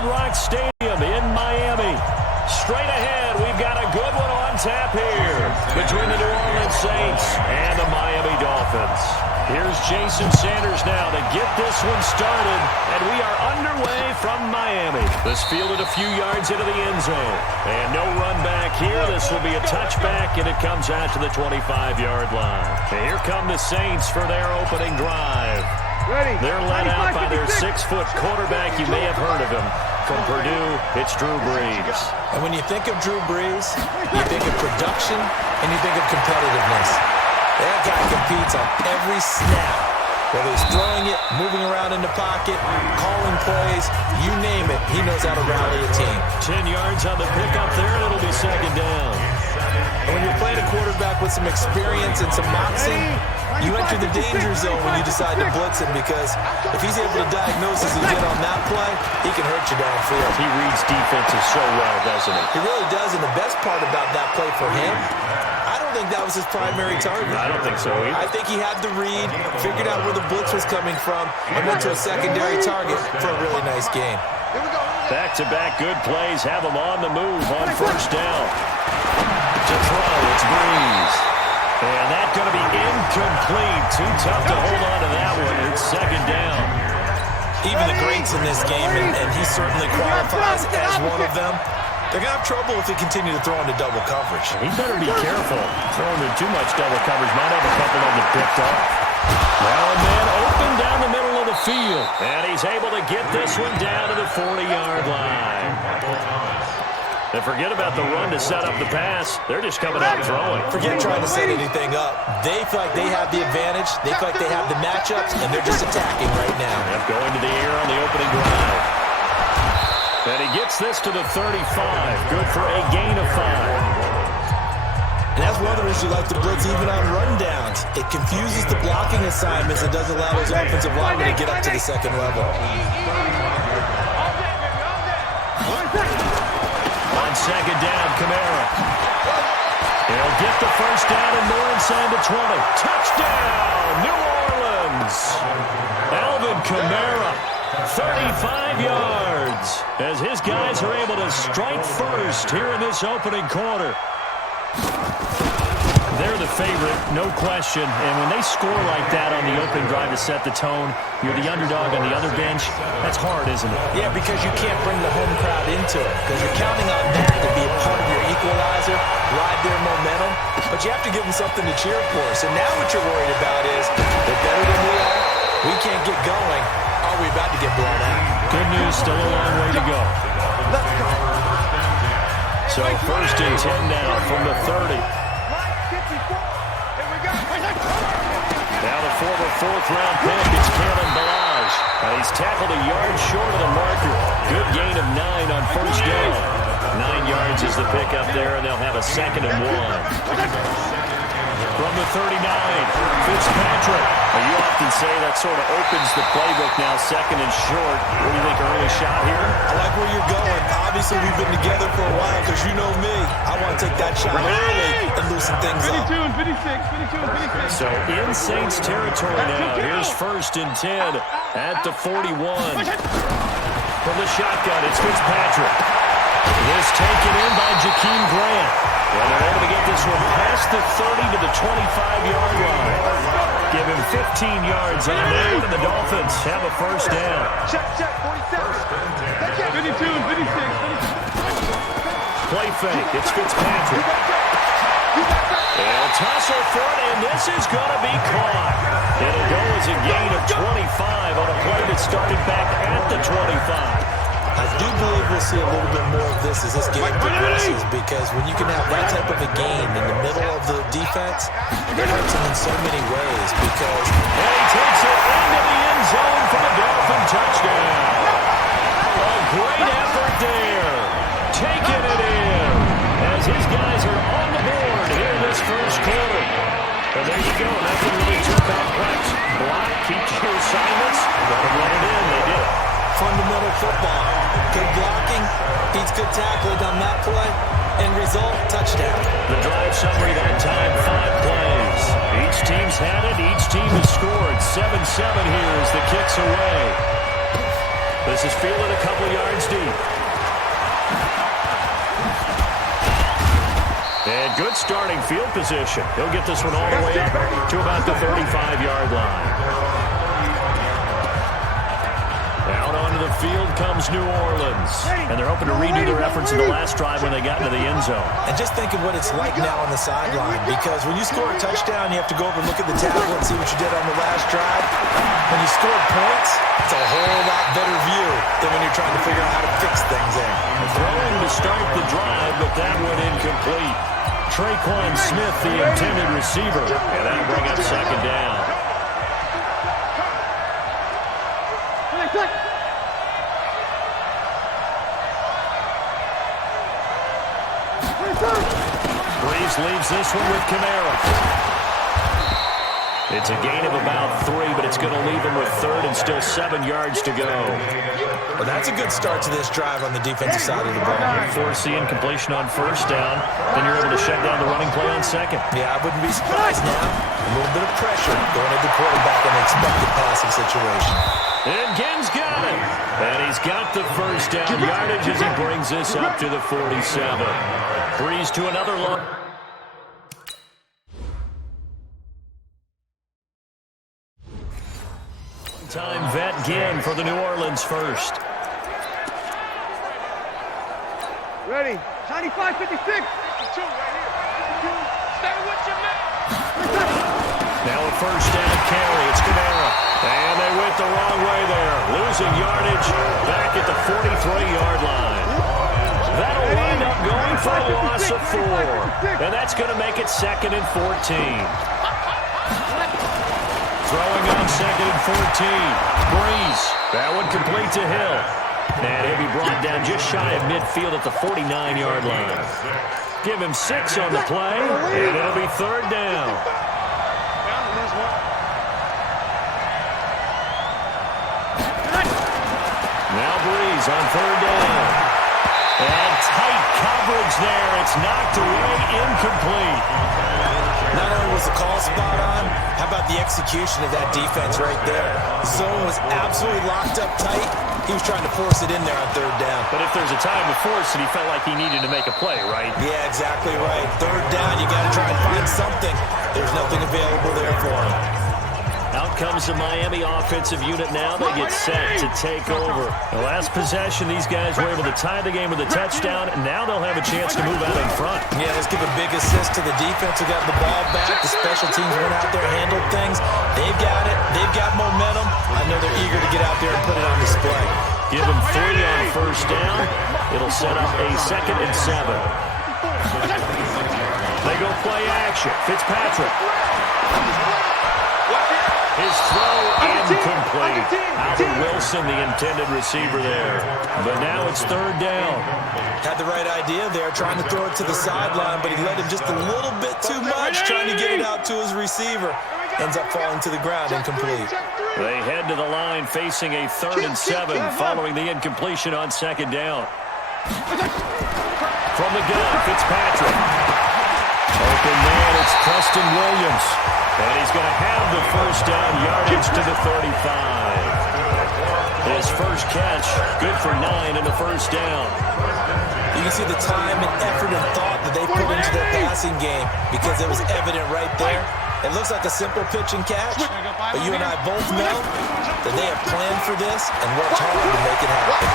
Hard Rock Stadium in Miami. Straight ahead, we've got a good one on tap here between the New Orleans Saints and the Miami Dolphins. Here's Jason Sanders now to get this one started, and we are underway from Miami. This fielded a few yards into the end zone, and no run back here. This will be a touchback, and it comes out to the 25-yard line. And here come the Saints for their opening drive. They're led out by their 6-foot quarterback. You may have heard of him. From Purdue, it's Drew Brees. And when you think of Drew Brees, you think of production, and you think of competitiveness. That guy competes on every snap. Whether he's throwing it, moving around in the pocket, calling plays, you name it, he knows how to rally a team. 10 yards on the pickup there, and it'll be second down. And when you're playing a quarterback with some experience and some moxie, you enter the danger zone when you decide to blitz him, because if he's able to diagnose as he did on that play, he can hurt you downfield. He reads defenses so well, doesn't he? He really does, and the best part about that play for him, I don't think that was his primary target. I don't think so either. I think he had the read, figured out where the blitz was coming from, and went to a secondary target for a really nice game. Back-to-back good plays have him on the move on first down. To throw, it's Brees. And that's going to be incomplete. Too tough to hold on to that one. It's second down. Even the greats in this game, and he certainly qualifies as one of them, they're going to have trouble if they continue to throw into double coverage. He better be careful. Throwing into too much double coverage might have a couple of them picked off. Now and then open down the middle of the field. And he's able to get this one down to the 40-yard line. And forget about the run to set up the pass. They're just coming out throwing. Forget trying to set anything up. They feel like they have the advantage. They feel like they have the matchups, and they're just attacking right now. Yep, going to the air on the opening drive. And he gets this to the 35. Good for a gain of 5. And that's one of the reasons you like to blitz even on rundowns. It confuses the blocking assignments and doesn't allow those offensive linemen to get up to the second level. On second down, Kamara. He'll get the first down and more inside the 20. Touchdown, New Orleans. Alvin Kamara, 35 yards, as his guys are able to strike first here in this opening quarter. They're the favorite, no question. And when they score like that on the opening drive to set the tone, you're the underdog on the other bench. That's hard, isn't it? Yeah, because you can't bring the home crowd into it. Because you're counting on that to be a part of your equalizer, ride their momentum. But you have to give them something to cheer for. So now what you're worried about is they're better than we are. We can't get going. Are we about to get blown out? Good news, still a long way to go. So first and 10 now from the 30. Now the former fourth-round pick, it's Kalen Balazs. He's tackled a yard short of the marker. Good gain of 9 on first down. 9 yards is the pickup there, and they'll have a second and 1. From the 39, Fitzpatrick. You often say that sort of opens the playbook now, second and short. What do you think, early shot here? I like where you're going. Obviously, we've been together for a while because you know me. I want to take that shot early and loosen things up. 52 and 56. So in Saints territory now. Here's first and 10 at the 41. From the shotgun, it's Fitzpatrick. This taken in by Jakeem Grant. And they're able to get this one past the 30 to the 25-yard line. Give him 15 yards on that, and the Dolphins have a first down. Check, 47. 52 and 56. Play fake, it's Fitzpatrick. They'll tussle for it, and this is going to be caught. It'll go as a gain of 25 on a play that started back at the 25. I do believe we'll see a little bit more of this as this game progresses, because when you can have that type of a game in the middle of the defense, it hurts them in so many ways, because... And he takes it into the end zone for the Dolphin touchdown. A great effort there. Taking it in as his guys are on the board here in this first quarter. And there you go. Nothing really too complex. Block, keep your assignments. Let them run it in. They did. Fundamental football. Good blocking, beats good tackling on that play, and result, touchdown. The drive summary that time, 5 plays. Each team's had it, each team has scored. 7-7 here as the kick's away. This is fielded a couple yards deep. And good starting field position. He'll get this one all the way up to about the 35-yard line. Out onto the field comes New Orleans. And they're hoping to redo their efforts in the last drive when they got into the end zone. And just think of what it's like now on the sideline, because when you score a touchdown, you have to go over and look at the tablet and see what you did on the last drive. When you score points, it's a whole lot better view than when you're trying to figure out how to fix things in. Throwing to start the drive, but that one incomplete. Traquan Smith, the intended receiver, and that'll bring up second down. Breeze leaves this one with Kamara. It's a gain of about 3, but it's going to leave him with third and still 7 yards to go. Well, that's a good start to this drive on the defensive side of the ball. Force the incompletion on first down, then you're able to shut down the running play on second. Yeah, I wouldn't be surprised now. A little bit of pressure going at the quarterback in an expected passing situation. And Ginn's got it. And he's got the first down yardage as he brings this up to the 47. Breeze to another look. Time vet Ginn for the New Orleans first. Ready. 95, 56. 52 right here. 52. Stay with your man. Now a first down carry. It's Kamara. And they went the wrong way there. Losing yardage back at the 43-yard line. That'll wind up going for a loss of 4. And that's going to make it 2nd and 14. Throwing on 2nd and 14. Breeze. That one complete to Hill. And he'll be brought down just shy of midfield at the 49-yard line. Give him 6 on the play, and it'll be 3rd down. Now Breeze on 3rd down. And tight coverage there. It's knocked away, incomplete. Not only was the call spot on, how about the execution of that defense right there? The zone was absolutely locked up tight. He was trying to force it in there on 3rd down. But if there's a time to force it, he felt like he needed to make a play, right? Yeah, exactly right. 3rd down, you got to try and find something. There's nothing available there for him. Out comes the Miami offensive unit now. They get set to take over. The last possession, these guys were able to tie the game with a touchdown, and now they'll have a chance to move out in front. Yeah, let's give a big assist to the defense who got the ball back. The special teams went out there, handled things. They've got it. They've got momentum. I know they're eager to get out there and put it on display. Give them 3 on first down. It'll set up a 2nd and 7. They go play action. Fitzpatrick. His throw incomplete. Howard Wilson, the intended receiver there. But now it's 3rd down. Had the right idea there, trying to throw it to the sideline, but he let him just a little bit too much, trying to get it out to his receiver. Ends up falling to the ground, incomplete. They head to the line facing a 3rd and 7 following the incompletion on 2nd down. From the gun, Fitzpatrick. Open man, it's Preston Williams. And he's going to have the first down yardage to the 35. His first catch, good for 9 and a first down. You can see the time and effort and thought that they put into their passing game because it was evident right there. It looks like a simple pitch and catch, but you and I both know that they have planned for this and worked hard to make it happen.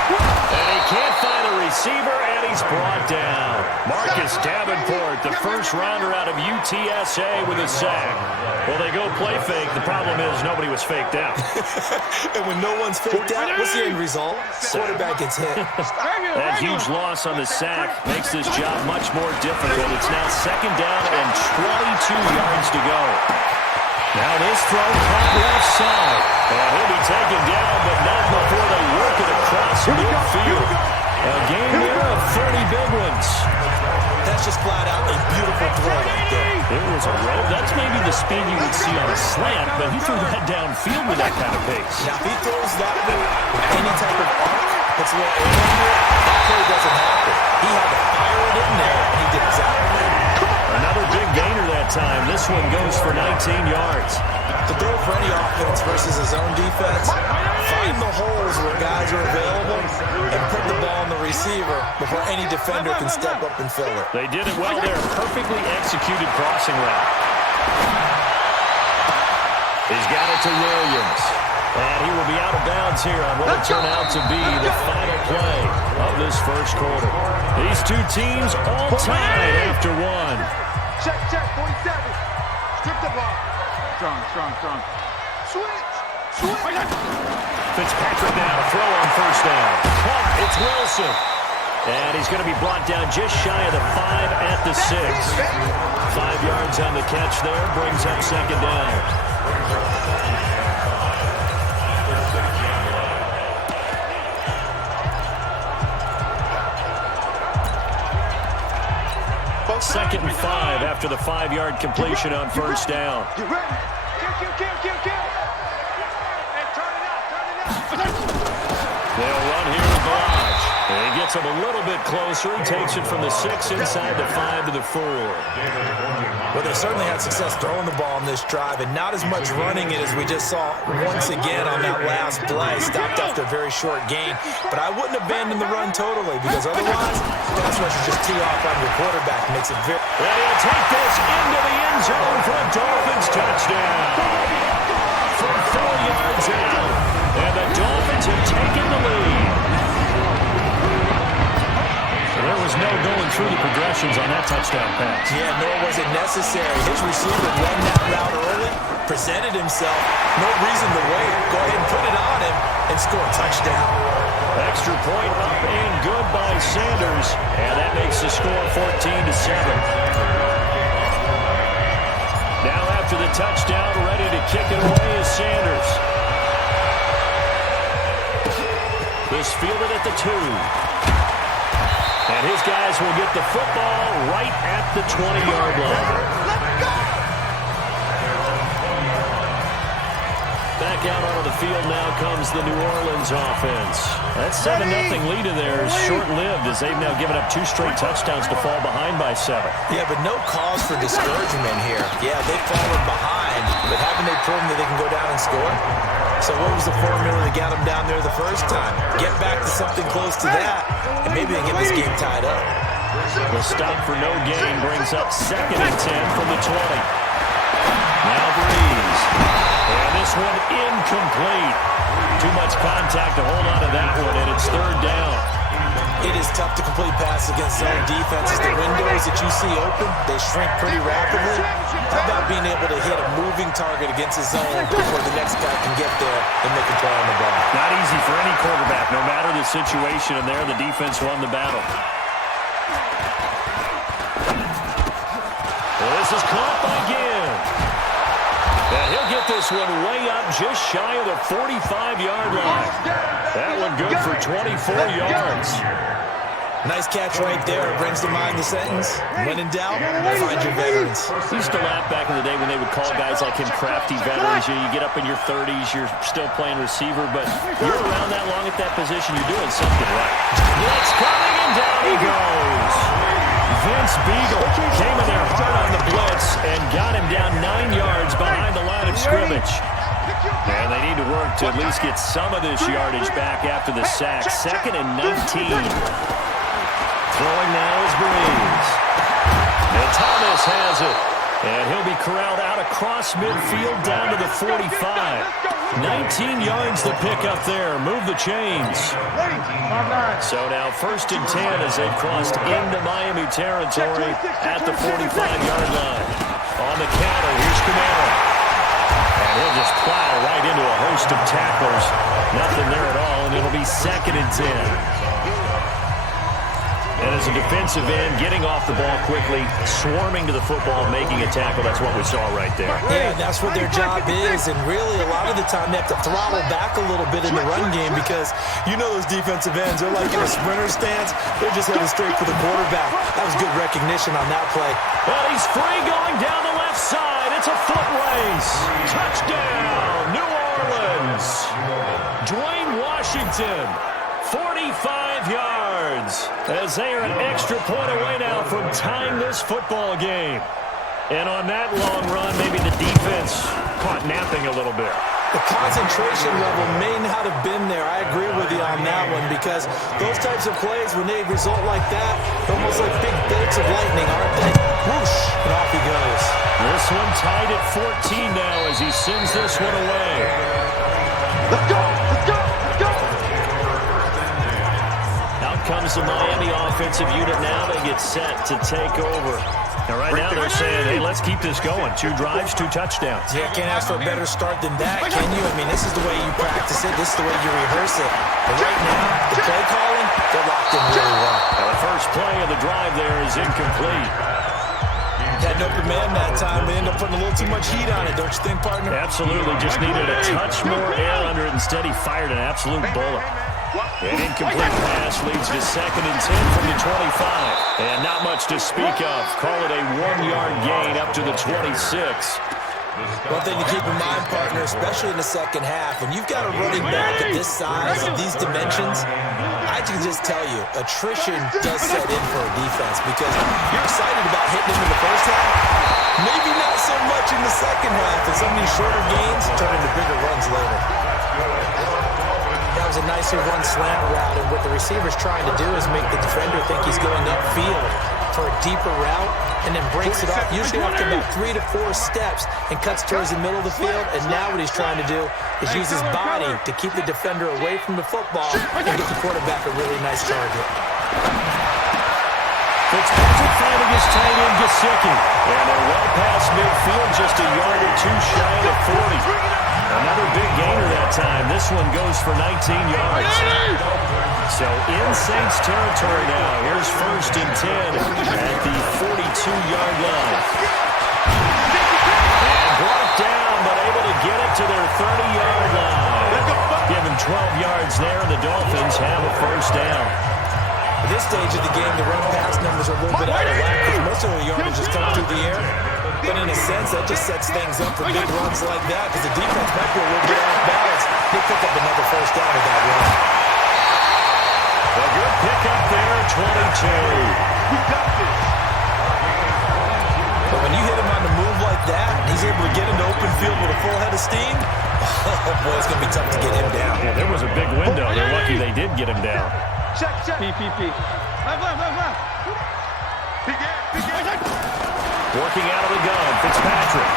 And he can't find a receiver, and he's brought down. Marcus Davenport, the first rounder out of UTSA with a sack. Well, they go play fake. The problem is nobody was faked out. And when no one's faked out, what's the end result? Quarterback gets hit. That huge loss on the sack makes this job much more difficult. It's now 2nd down and 22 yards to go. Now this throw caught left side. And he'll be taken down, but not before they work it across midfield. A game here of 30 big ones. That's just flat out a beautiful throw right there. It was a rope. That's maybe the speed you would see on a slant, but he threw that downfield with that kind of pace. Now, if he throws that way with any type of arc, puts a little air in there, that play doesn't happen. He had to fire it in there, and he did exactly that. Another big gainer that time. This one goes for 19 yards. To throw for any offense versus his own defense, find the holes where guys are available and put the ball on the receiver before any defender can step up and fill it. They did it well there. Perfectly executed crossing route. He's got it to Williams. And he will be out of bounds here on what will turn out to be the final play of this first quarter. These two teams all tied after one. Check, 47. Strip the ball. Strong. Switch. Fitzpatrick now to throw on first down. Caught. It's Wilson. And he's going to be brought down just shy of the 5 at the 6. 5 yards on the catch there. Brings up second down. Second and 5 after the 5-yard completion on first down. Get ready. Kill. And turn it out. They'll run here to Barrage. And he gets him a little bit closer. He takes it from the 6 inside the 5 to the 4. Well, they certainly had success throwing the ball in this drive, and not as much running it as we just saw once again on that last play. Stopped after a very short gain. But I wouldn't abandon the run totally, because otherwise, pass rush is just tee off on your quarterback. Makes it very... And he'll take this into the end zone for a Dolphins touchdown. From 4 yards out. And the Dolphins have taken the lead. There was no going through the progressions on that touchdown pass. Yeah, nor was it necessary. His receiver ran that route early, presented himself. No reason to wait. Go ahead and put it on him and score a touchdown. Extra point up and good by Sanders. And that makes the score 14-7. Now after the touchdown, ready to kick it away is Sanders. This fielded at the 2. And his guys will get the football right at the 20-yard line. Back out onto the field now comes the New Orleans offense. That 7-0 lead of theirs short-lived as they've now given up 2 straight touchdowns to fall behind by 7. Yeah, but no cause for discouragement here. Yeah, they've fallen behind, but haven't they proven that they can go down and score? So what was the formula that got them down there the first time? Get back to something close to that, and maybe they get this game tied up. The stop for no gain brings up 2nd and 10 from the 20. Now Breeze. And this one incomplete. Too much contact to hold on to that one, and it's 3rd down. It is tough to complete passes against zone defenses. The windows that you see open, they shrink pretty rapidly. How about being able to hit a moving target against a zone before the next guy can get there and make a play on the ball? Not easy for any quarterback, no matter the situation, and there the defense won the battle. Well, this is caught by Gibb. And he'll get this one way up just shy of the 45-yard line. That one good for 24 yards. Nice catch right there. Brings to mind the sentence, when in doubt, find your veterans. I used to laugh back in the day when they would call guys like him crafty veterans. You get up in your 30s, you're still playing receiver, but you're around that long at that position, you're doing something right. Blitz coming, and down he goes. Vince Beagle came in there hard on the blitz and got him down 9 yards behind the line of scrimmage. And they need to work to at least get some of this yardage back after the sack. 2nd and 19. Throwing now is Breeze. And Thomas has it. And he'll be corralled out across midfield down to the 45. 19 yards to pick up there. Move the chains. So now 1st and 10 as they've crossed into Miami territory at the 45-yard line. On the counter, here's Camaro. And he'll just plow right into a host of tacklers. Nothing there at all, and it'll be 2nd and 10. And as a defensive end, getting off the ball quickly, swarming to the football, making a tackle, that's what we saw right there. Yeah, that's what their job is, and really a lot of the time they have to throttle back a little bit in the run game because you know those defensive ends, they're like in a sprinter stance, they're just heading straight for the quarterback. That was good recognition on that play. Well, he's free going down the left side. It's a foot race. Touchdown, New Orleans. Dwayne Washington. 45 yards as they are an extra point away now from tying this football game. And on that long run, maybe the defense caught napping a little bit. The concentration level may not have been there. I agree with you on that one because those types of plays, when they result like that, they're almost like big bolts of lightning, aren't they? Whoosh, and off he goes. This one tied at 14 now as he sends this one away. Let's go! Let's go! Let's go! Out comes the Miami offensive unit now. They get set to take over. Now, right now, they're saying, hey, let's keep this going. 2 drives, 2 touchdowns. Yeah, can't ask for a better start than that, can you? I mean, this is the way you practice it. This is the way you rehearse it. But right now, the play calling, they're locked in really well. Now, the first play of the drive there is incomplete. Had no command that time. They end up putting a little too much heat on it, don't you think, partner? Absolutely. Just needed a touch more air under it. Instead, he fired an absolute bullet. An incomplete pass leads to 2nd and 10 from the 25. And not much to speak of. Call it a 1-yard gain up to the 26. One thing to keep in mind, partner, especially in the second half, when you've got a running back of this size, of these dimensions, I can just tell you, attrition does set in for a defense because you're excited about hitting him in the first half, maybe not so much in the second half, and some of these shorter gains turn into bigger runs later. That was a nicer run slant route, and what the receiver's trying to do is make the defender think he's going upfield for a deeper route and then breaks it off, usually after about 3 to 4 steps and cuts towards the middle of the field. And now what he's trying to do is use his body to keep the defender away from the football and get the quarterback a really nice target. Fitzpatrick finding his tight end Gesicki. And they're well past midfield, just a yard or 2 shy of 40. Another big gainer that time. This one goes for 19 yards. So in Saints territory now. Here's 1st and 10 at the 42-yard line. And brought down, but able to get it to their 30-yard line. Give him 12 yards there, and the Dolphins have a 1st down. At this stage of the game, the run-pass numbers are a little bit out of whack because most of the yardage is coming through the air. But in a sense, that just sets things up for big runs like that because the defense might be a little bit off balance. They pick up another 1st down with that run. A good pickup there, 22. We got this. But when you hit him on the move like that, he's able to get into open field with a full head of steam, oh boy, it's going to be tough to get him down. Yeah, there was a big window. They're lucky they did get him down. Check, check. P. Left. Big. Working out of the gun, Fitzpatrick.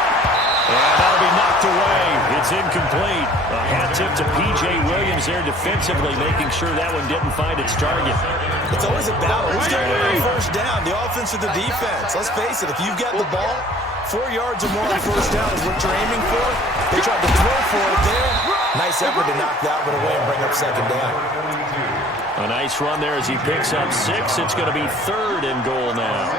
And that'll be knocked away. It's incomplete. A hat tip to P.J. Williams there defensively, making sure that one didn't find its target. It's always a battle. Who's going to win on 1st down, the offense or the defense? Let's face it, if you've got the ball, 4 yards or more on 1st down is what you're aiming for. They tried to throw for it there. Nice effort to knock that one away and bring up 2nd down. A nice run there as he picks up 6. It's going to be 3rd and goal now.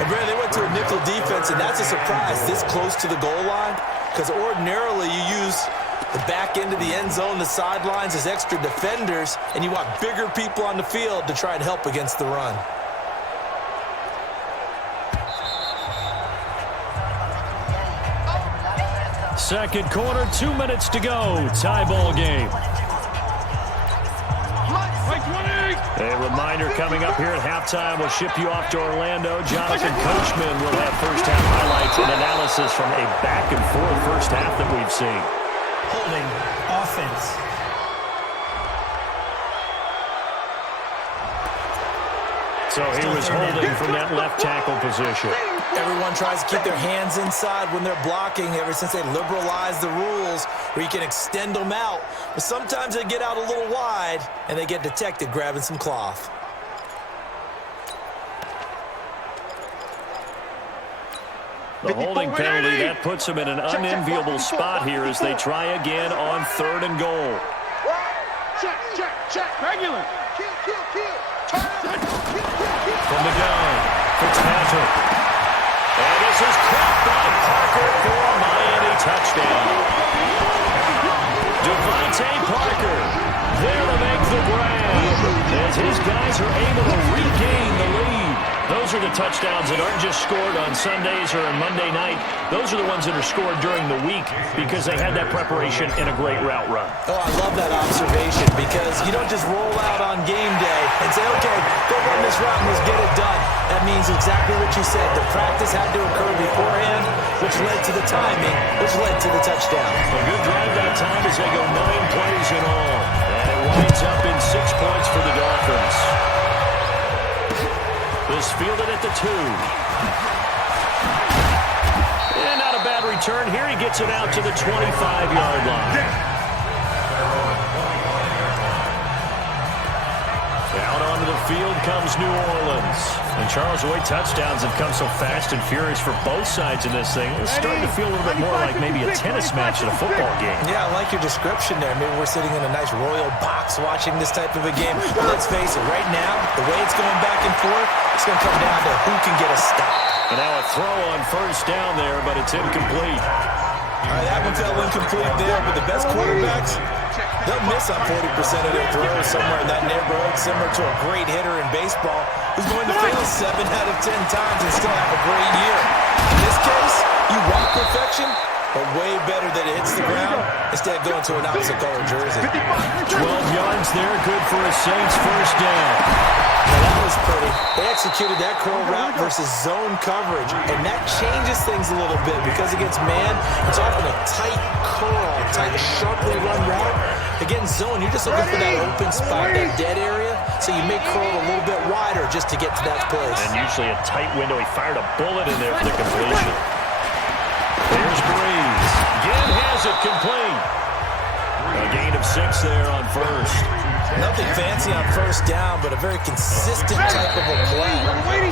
And Brad, they went to a nickel defense, and that's a surprise this close to the goal line because ordinarily you use the back end of the end zone, the sidelines as extra defenders, and you want bigger people on the field to try and help against the run. Second quarter, 2 minutes to go. Tie ball game. A reminder coming up here at halftime. We'll ship you off to Orlando. Jonathan Coachman will have first half highlights and analysis from a back-and-forth first half that we've seen. Holding offense. So he was holding from that left tackle position. Everyone tries to keep their hands inside when they're blocking ever since they liberalized the rules where you can extend them out. But sometimes they get out a little wide and they get detected grabbing some cloth. The holding penalty, that puts them in an unenviable spot here as they try again on 3rd and goal. Check. Regular. Kill. From the gun, Fitzpatrick. And this is caught by Parker for a Miami touchdown. Devontae Parker there to make the grab as his guys are able to regain the lead. Those are the touchdowns that aren't just scored on Sundays or on Monday night. Those are the ones that are scored during the week because they had that preparation and a great route run. Oh, I love that observation because you don't just roll out on game day and say, okay, go run this route and let's get it done. That means exactly what you said. The practice had to occur beforehand, which led to the timing, which led to the touchdown. A good drive that time as they go 9 plays in all. And it winds up in 6 points for the Dolphins. This fielded at the 2. And not a bad return here. He gets it out to the 25-yard line. Out onto the field comes New Orleans. And Charles, the way touchdowns have come so fast and furious for both sides in this thing, it's starting to feel a little bit more like maybe a tennis match at a football game. Yeah, I like your description there. Maybe we're sitting in a nice royal box watching this type of a game. But let's face it, right now, the way it's going back and forth, it's going to come down to who can get a stop. And now a throw on first down there, but it's incomplete. All right, that one fell incomplete there, but the best quarterbacks, they'll miss on 40% of their throws somewhere in that neighborhood, similar to a great hitter in baseball who's going to fail 7 out of 10 times and still have a great year. In this case, you want perfection, but way better that it hits the ground instead of going to an opposite color jersey. 12 yards there, good for a Saints first down. Well, that was pretty. They executed that curl route versus zone coverage, and that changes things a little bit because against man, it's often a tight curl, tight, sharply run route. Against zone, you're just looking for that open spot, that dead area, so you make curl a little bit wider just to get to that place. And usually a tight window. He fired a bullet in there for the completion. There's Breeze. Again has it complete. A gain of 6 there on first. Nothing fancy on first down, but a very consistent type of a play.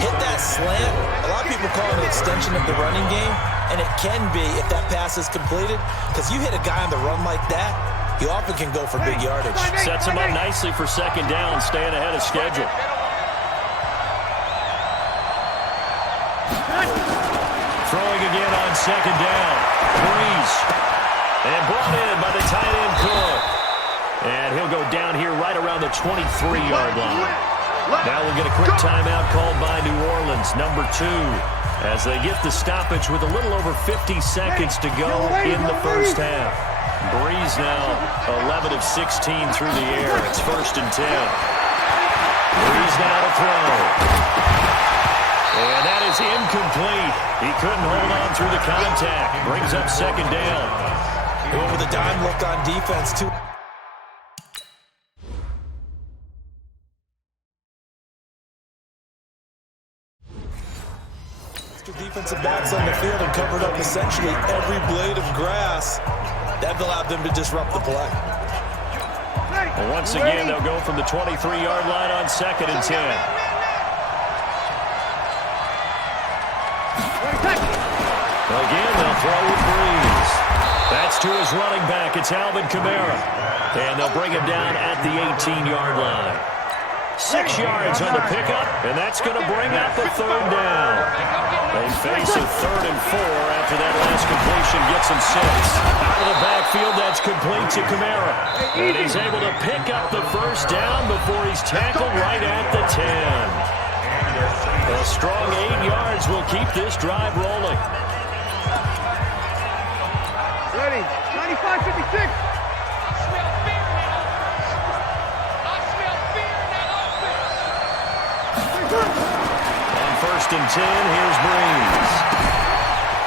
Hit that slant. A lot of people call it an extension of the running game, and it can be if that pass is completed, because you hit a guy on the run like that, you often can go for big yardage. Sets him up nicely for second down, staying ahead of schedule. Throwing again on second down. Breeze. And brought in by the tight end Cook. And he'll go down here right around the 23-yard line. Now we'll get a quick timeout called by New Orleans, number 2, as they get the stoppage with a little over 50 seconds to go in the first half. Breeze now 11 of 16 through the air. It's first and 10. Breeze now to throw. And that is incomplete. He couldn't hold on through the contact. Brings up second down. Going with a dime look on defense, too. Defensive backs on the field and covered up essentially every blade of grass. That allowed them to disrupt the play. Well, once again, they'll go from the 23-yard line on second and 10. Again, they'll throw with Breeze. That's to his running back. It's Alvin Kamara. And they'll bring him down at the 18-yard line. 6 yards on the pickup, and that's going to bring up a third down. They face a 3rd and 4 after that last completion gets them 6. Out of the backfield, that's complete to Kamara. And he's able to pick up the first down before he's tackled right at the 10. A strong 8 yards will keep this drive rolling. Ready, 95-56. On first and 10, here's Breeze.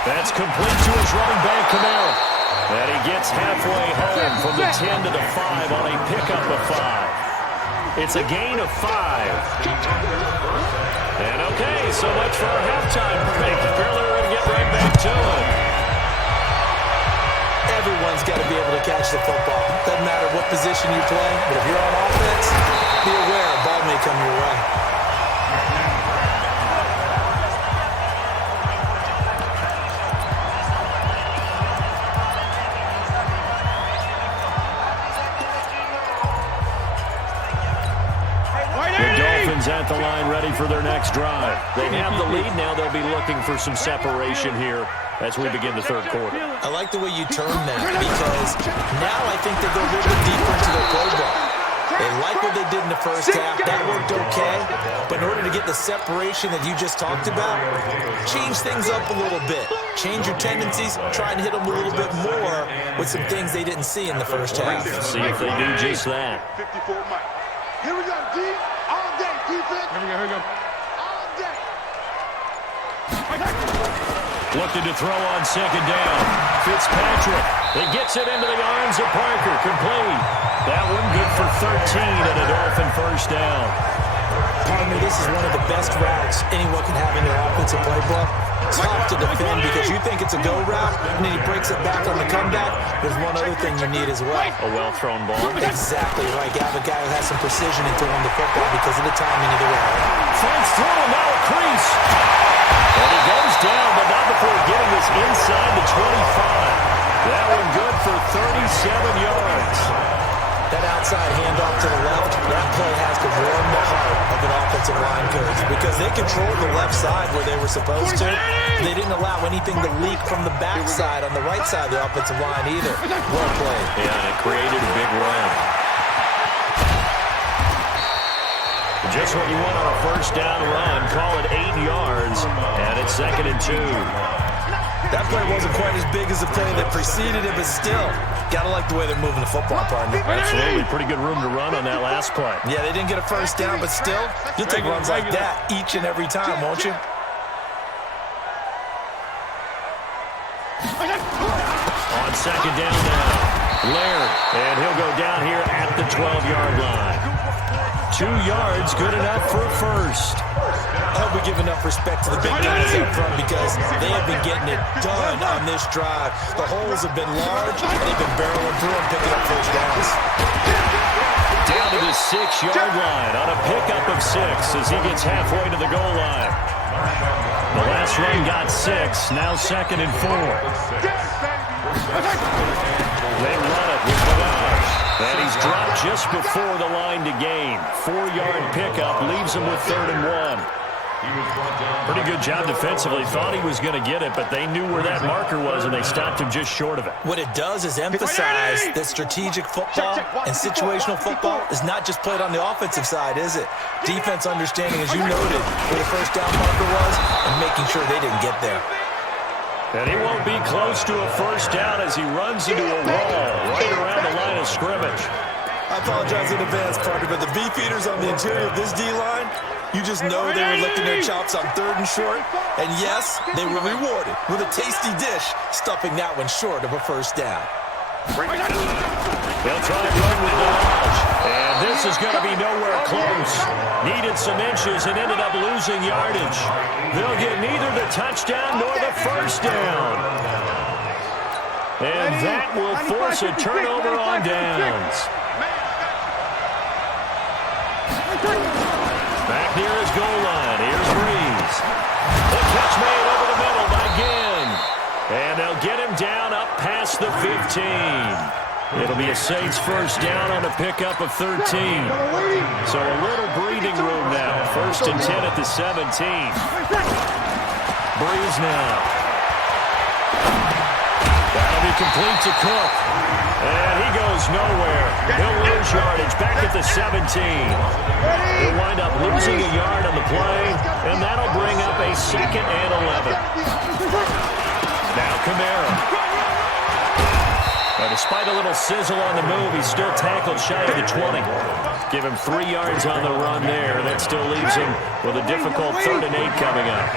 That's complete to his running back, Kamara. And he gets halfway home from the 10 to the 5 on a pickup of 5. It's a gain of 5. And okay, so much for our halftime break. Apparently we're going to get right back to it. Everyone's got to be able to catch the football. Doesn't matter what position you play, but if you're on offense, be aware a ball may come your way. At the line, ready for their next drive. They have the lead now. They'll be looking for some separation here as we begin the third quarter. I like the way you turn that because now I think they go a little bit deeper into their playbook. They like what they did in the first half. That worked okay. But in order to get the separation that you just talked about, change things up a little bit. Change your tendencies. Try and hit them a little bit more with some things they didn't see in the first half. See if they do just that. 54 Mike. Here we go, D. On Here we go. Looking to throw on second down. Fitzpatrick. He gets it into the arms of Parker. Complete. That one good for 13 and a Dolphin first down. Pardon me, this is one of the best routes anyone can have in their offensive playbook. Tough to defend because you think it's a go route, and then he breaks it back on the comeback. There's one other thing you need as well. A well-thrown ball. Exactly right. You have a guy who has some precision in throwing the football because of the timing of the route. Fights through him, now a crease. And he goes down, but not before getting this inside the 25. That one good for 37 yards. That outside handoff to the left, that play has to warm the heart of an offensive line coach because they controlled the left side where they were supposed to. They didn't allow anything to leak from the backside on the right side of the offensive line either. Well played. Yeah, and it created a big run. Just what you want on a first down run. Call it 8 yards, and it's 2nd and 2. That play wasn't quite as big as the play that preceded it, but still, gotta like the way they're moving the football, partner. Absolutely, pretty good room to run on that last play. Yeah, they didn't get a first down, but still, you'll take runs like that each and every time, won't you? On second down now, Laird, and he'll go down here at the 12-yard line. 2 yards, good enough for a first. I hope we give enough respect to the big guys up front because they have been getting it done on this drive. The holes have been large, and they've been barreling through them, picking up first downs. Down to the 6-yard line on a pickup of 6 as he gets halfway to the goal line. The last run got 6, now 2nd and 4. They run it with Minaj, and he's dropped just before the line to gain. 4-yard pickup leaves him with 3rd and 1. Pretty good job defensively. Thought he was going to get it, but they knew where that marker was, and they stopped him just short of it. What it does is emphasize that strategic football and situational football is not just played on the offensive side, is it? Defense understanding, as you noted, where the first down marker was and making sure they didn't get there. And he won't be close to a first down as he runs into a wall right around the line of scrimmage. I apologize in advance, partner, but the beefeaters on the interior of this D-line, you just know they were licking their chops on 3rd and short. And yes, they were rewarded with a tasty dish, stuffing that one short of a first down. They'll try and run with Minaj, and this is going to be nowhere close. Needed some inches and ended up losing yardage. They'll get neither the touchdown nor the first down. And that will force a turnover on downs. Back near his goal line. Here's Breeze. The catch made over the middle by Ginn. And they'll get him down up past the 15. It'll be a Saints first down on a pickup of 13. So a little breathing room now. 1st and 10 at the 17. Breeze now. That'll be complete to Cook. And he goes nowhere. He'll lose yardage back at the 17. He'll wind up losing a yard on the play, and that'll bring up a 2nd and 11. Now Kamara. Now, despite a little sizzle on the move, he's still tackled shy of the 20. Give him 3 yards on the run there. That still leaves him with a difficult 3rd and 8 coming up.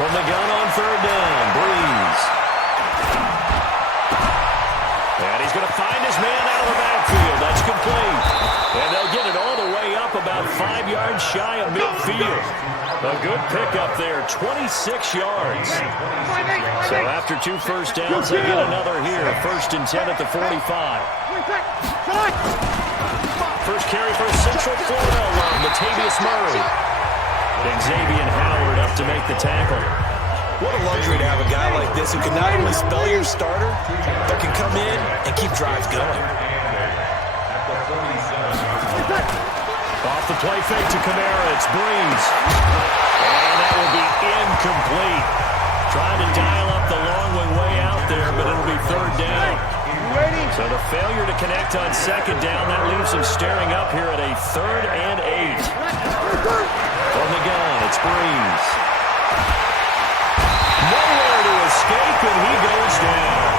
From the gun on 3rd down, Breeze. And he's going to find his man out of the backfield. That's complete. And they'll get it all the way up about 5 yards shy of midfield. A good pickup there, 26 yards. So after 2 first downs, they get another here. 1st and 10 at the 45. First carry for Central Florida alum, Latavius Murray. Xavier Howard up to make the tackle. What a luxury to have a guy like this who can not only spell your starter, but can come in and keep drives going. Off the play fake to Kamara, it's Breeze. And that will be incomplete. Trying to dial up the long one way out there, but it'll be 3rd down. So the failure to connect on 2nd down, that leaves him staring up here at a 3rd and 8. From the gun, it's Breeze. Nowhere to escape, and he goes down.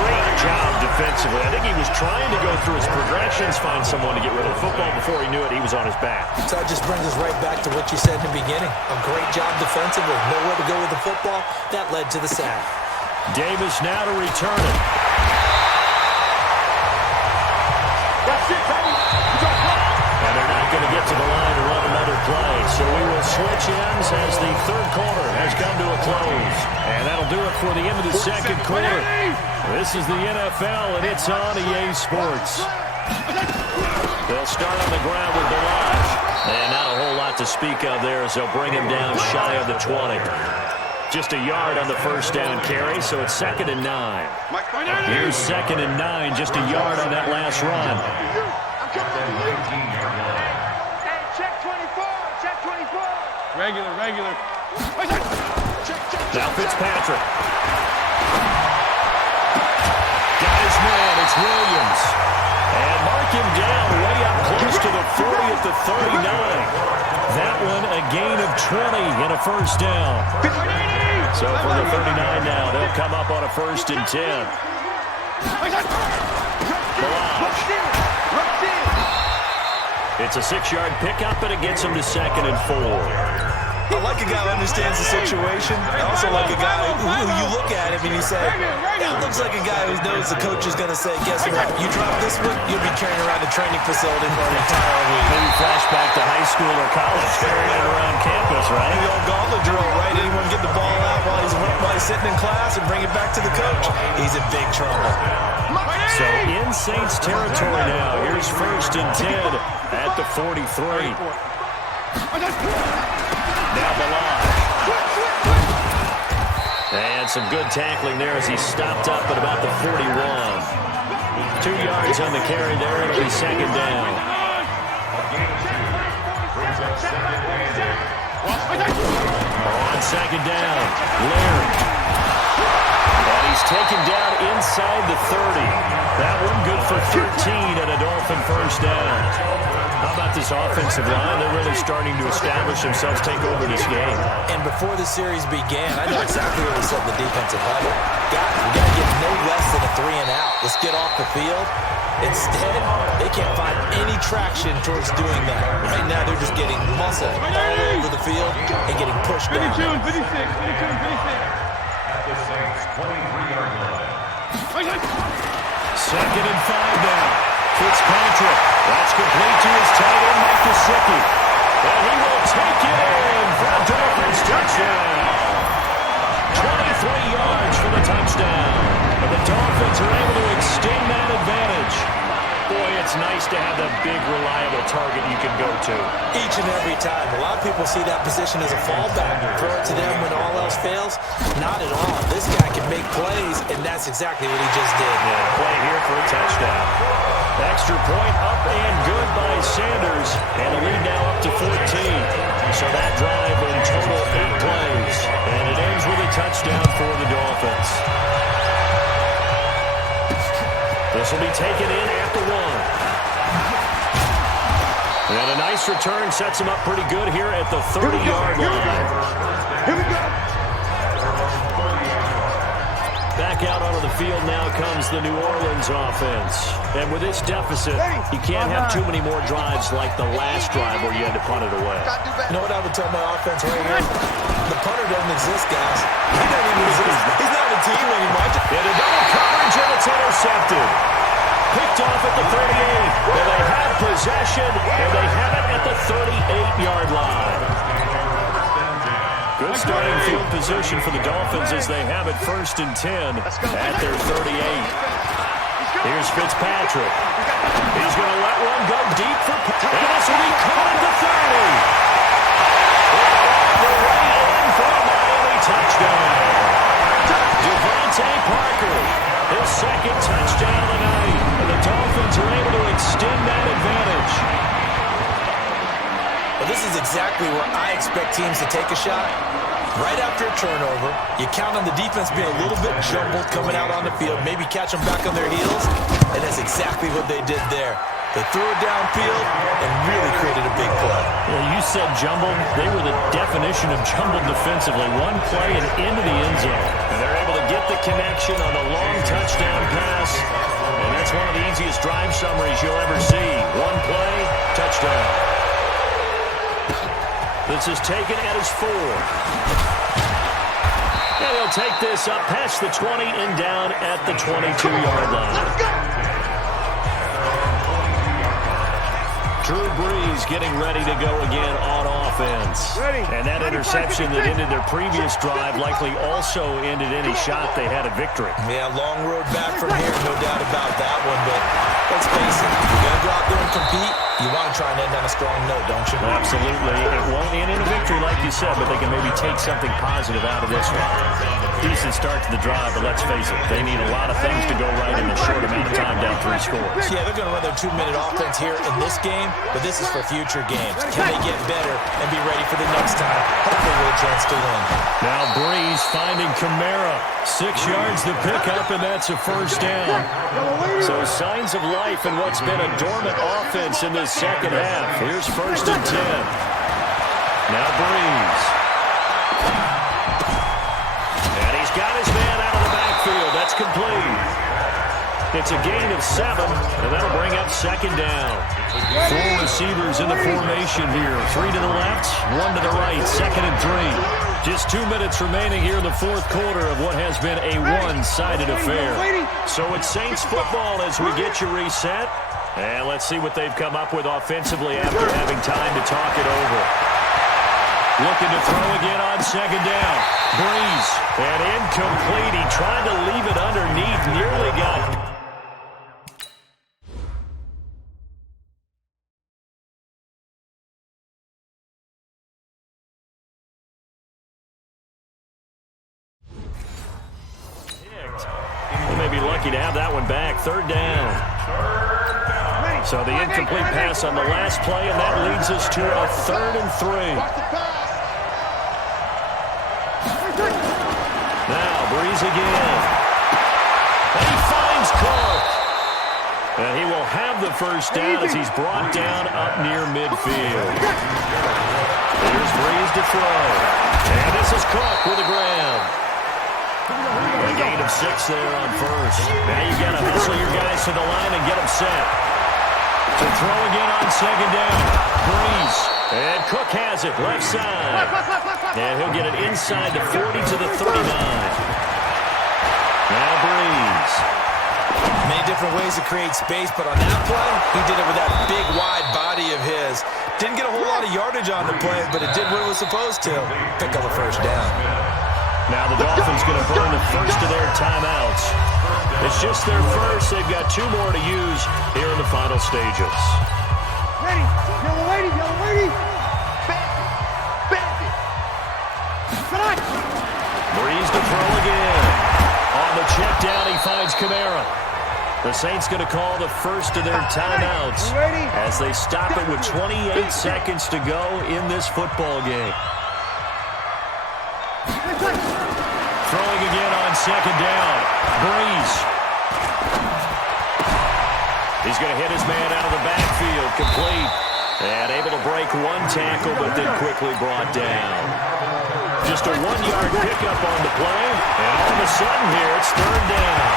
Great job defensively. I think he was trying to go through his progressions, find someone to get rid of the football. Before he knew it, he was on his back. So that just brings us right back to what you said in the beginning. A great job defensively. Nowhere to go with the football. That led to the sack. Davis now to return it. That's it, baby. And they're not going to get to the line to run another play. So we will switch ends as the third quarter has come to a close. And that'll do it for the end of the second quarter. This is the NFL, and it's on EA Sports. They'll start on the ground with Balaj. And not a whole lot to speak of there as they'll bring him down shy of the 20. Just a yard on the first down carry, so it's 2nd and 9. Here's 2nd and 9, just a yard on that last run. Hey, check 24, check 24. Regular. Now Fitzpatrick. Got his man, it's Williams. And mark him down way up close to the 40 at the 39. That one a gain of 20 and a first down. So for the 39 now, they'll come up on a 1st and 10. Balaj. It's a 6-yard pickup, and it gets him to 2nd and 4. I like a guy who understands the situation. I also like a guy who you look at him and you say, that looks like a guy who knows the coach is going to say, guess what, you drop this one, you'll be carrying around a training facility for an entire week. Maybe flashback to high school or college, carrying it around campus, right? The old gauntlet drill, right? Anyone get the ball out while he's sitting in class and bring it back to the coach? He's in big trouble. So in Saints territory now. Here's 1st and 10 at the 43. Now Balaj. And some good tackling there as he stopped up at about the 41. 2 yards on the carry there. It'll be 2nd down. On 2nd down, Larry. And he's taken down inside the 30. That one good for 13 and a Dolphin first down. How about this offensive line? They're really starting to establish themselves, take over this game. And before the series began, I know exactly what we said in the defensive huddle. Guys, we got to get no less than a 3 and out. Let's get off the field. Instead, they can't find any traction towards doing that. Right now, they're just getting muscle all over the field and getting pushed down. 52 and 56. At the Saints' 23-yard line. 2nd and 5 now. Fitzpatrick. That's complete to his tight end, Mike Gesicki. And he will take it in for a Dolphins touchdown. 23 yards for the touchdown. And the Dolphins are able to extend that advantage. Boy, it's nice to have that big, reliable target you can go to. Each and every time. A lot of people see that position as a fallback. Throw it to them when all else fails. Not at all. This guy can make plays, and that's exactly what he just did. Yeah, play here for a touchdown. Extra point up and good by Sanders. And the lead now up to 14. So that drive in total 8 plays. And it ends with a touchdown for the Dolphins. This will be taken in at the 1. And a nice return sets him up pretty good here at the 30-yard line. Here we go. Back out onto the field now comes the New Orleans offense. And with this deficit, you can't have too many more drives like the last drive where you had to punt it away. You know what I would tell my offense right here? The punter doesn't exist, guys. He doesn't even exist. He's not a team anymore. And a double coverage, and it's intercepted. Picked off at the 38. And they have possession, and they have it at the 38-yard line. Good starting field position for the Dolphins as they have it 1st and 10 at their 38. Here's Fitzpatrick. He's going to let one go deep for Patrick. And this will be caught at the 30. The way in for a Miami touchdown. Devontae Parker, his 2nd touchdown of the night. And the Dolphins are able to extend that advantage. Well, this is exactly where I expect teams to take a shot. Right after a turnover, you count on the defense being a little bit jumbled coming out on the field, maybe catch them back on their heels, and that's exactly what they did there. They threw it downfield and really created a big play. Well, you said jumbled. They were the definition of jumbled defensively. One play and into the end zone. And they're able to get the connection on the long touchdown pass. This is taken at his 4. And he'll take this up past the 20 and down at the 22-yard line. Let's go! Drew Brees getting ready to go again on offense. Ready. And that interception that ended their previous drive likely also ended any shot they had a victory. Yeah, long road back from here, no doubt about that one. But let's face it, you're going to go out there and compete. You want to try and end on a strong note, don't you? Absolutely. It won't end in a victory, like you said, but they can maybe take something positive out of this one. Decent start to the drive, but let's face it, they need a lot of things to go right in a short amount of time down 3 scores. Yeah, they're going to run their 2-minute offense here in this game, but this is for future games. Can they get better and be ready for the next time? Hopefully with a chance to win. Now Brees finding Kamara. 6 yards to pick up, and that's a first down. So signs of life in what's been a dormant offense in this second half. Here's 1st and 10. Now Brees. And he's got his man out of the backfield. That's complete. It's a gain of 7, and that'll bring up 2nd down. 4 receivers in the formation here. 3 to the left, 1 to the right. 2nd and 3. Just 2 minutes remaining here in the 4th quarter of what has been a one-sided affair. So it's Saints football as we get you reset. And let's see what they've come up with offensively after having time to talk it over. Looking to throw again on 2nd down. Brees, and incomplete. He tried to leave it underneath, nearly got it. They may be lucky to have that one back. 3rd down. So the incomplete pass on the last play, and that leads us to a 3rd and 3. Now Brees again. And he finds Clark. And he will have the first down as he's brought down up near midfield. Here's Brees to throw. And this is Clark with the grab. A gain of 6 there on 1st. Now you've got to hustle your guys to the line and get them set. To throw again on 2nd down. Brees. And Cook has it, left side. And he'll get it inside the 40 to the 39. Now Brees. Many different ways to create space, but on that play, he did it with that big, wide body of his. Didn't get a whole lot of yardage on the play, but it did what it was supposed to. Pick up a first down. Now the Dolphins going to burn the first of their timeouts. It's just their first. They've got 2 more to use here in the final stages. Ready. Yellow lady, yellow lady. Bandit. Brees to throw again. On the check down, he finds Kamara. The Saints going to call the first of their timeouts as they stop it with 28 seconds to go in this football game. Throwing again on 2nd down. Brees. He's going to hit his man out of the backfield. Complete. And able to break 1 tackle, but then quickly brought down. Just a 1-yard pickup on the play. And all of a sudden here, it's 3rd down.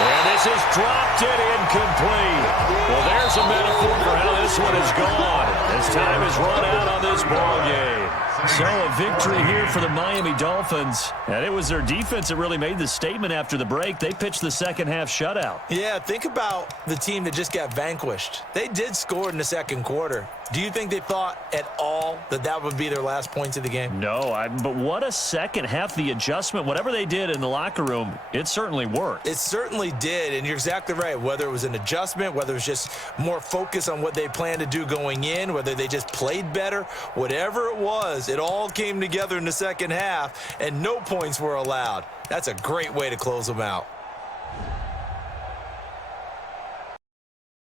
And this is dropped it incomplete. Well, there's a metaphor for how this one is gone as time has run out on this ball game. So a victory here for the Miami Dolphins. And it was their defense that really made the statement after the break. They pitched the second half shutout. Yeah, think about the team that just got vanquished. They did score in the 2nd quarter. Do you think they thought at all that that would be their last points of the game? No, but what a second half. The adjustment, whatever they did in the locker room, it certainly worked. It certainly did, and you're exactly right. Whether it was an adjustment, whether it was just more focus on what they planned to do going in, whether they just played better, whatever it was, it all came together in the second half, and no points were allowed. That's a great way to close them out.